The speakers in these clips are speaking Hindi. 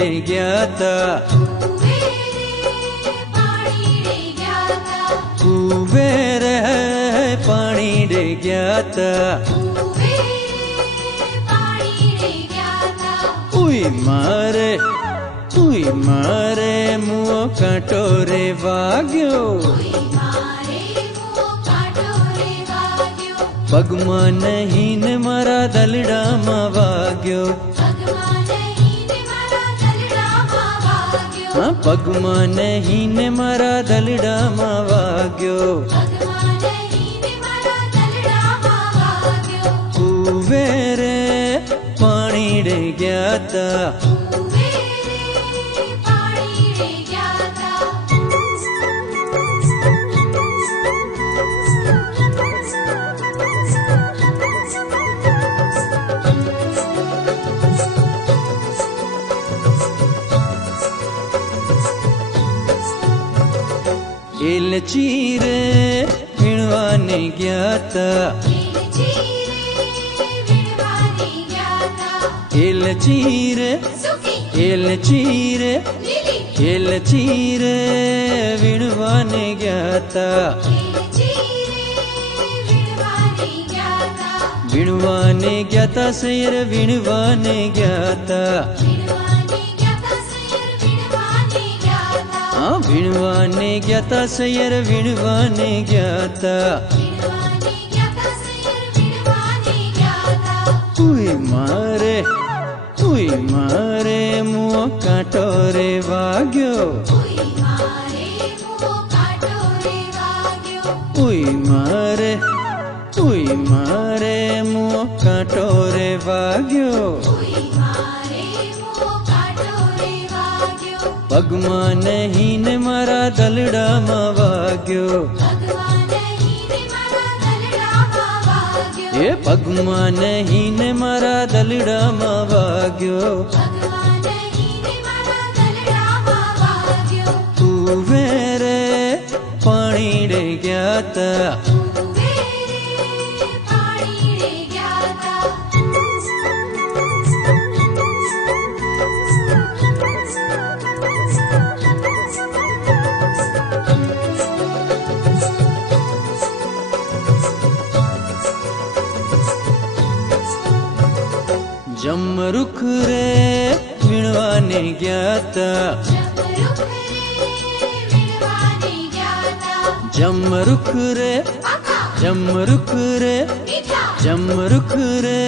डे गया था, कुबेर पानी डे गया था। उई मारे मुँह कांटोरे वाग्यो, पगमा नहीं ने मारा दलड़ा मा वाग्यो, हाँ पगमा नहीं ने मारा दलड़ा मा वाग्यो। कुबेरे पानी डे गया था, एलचीरे वीणवाने गया था, एलचीरे वीणवाने गया था, वीणवाने गया था सैर वीणवाने गया था, हाँ वीणवाने गया था सैर वीणवाने गया था। उई मारे मुँह कांटोरे वाग्यो, उई मारे मुँह कांटोरे वाग्यो, पगमा नहीं ने मारा दलड़ा मा वाग्यो, ये पगमा नहीं ने मारा दलड़ा मा वाग्यो। कुबेरे पानी डे गया था, जमरुख रे वीणवाने गया था, जमरुख रे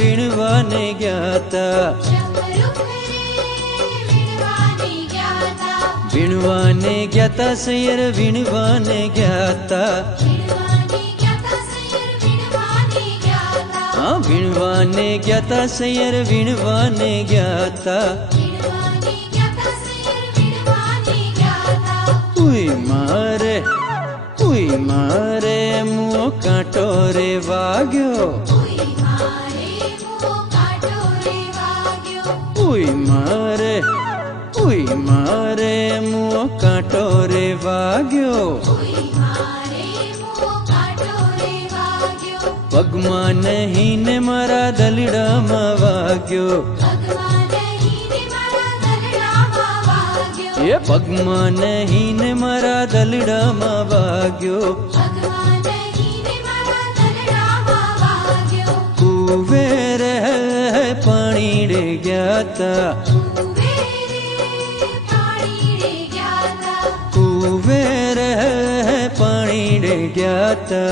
वीणवाने गया था, वीणवाने गया था सैर वीणवाने गया था, हाँ वीणवाने गया था सैर वीणवाने गया था। उई मारे मुँह कांटोरे वाग्यो, उई मारे मुँह कांटोरे वाग्यो, पगमा नहीं ने मारा दलड़ा मा वाग्यो, ये पगमा नहीं ने मारा दलड़ा मा वाग्यो। कुबेरे पानी डे गया था, कुबेरे पानी डे गया था,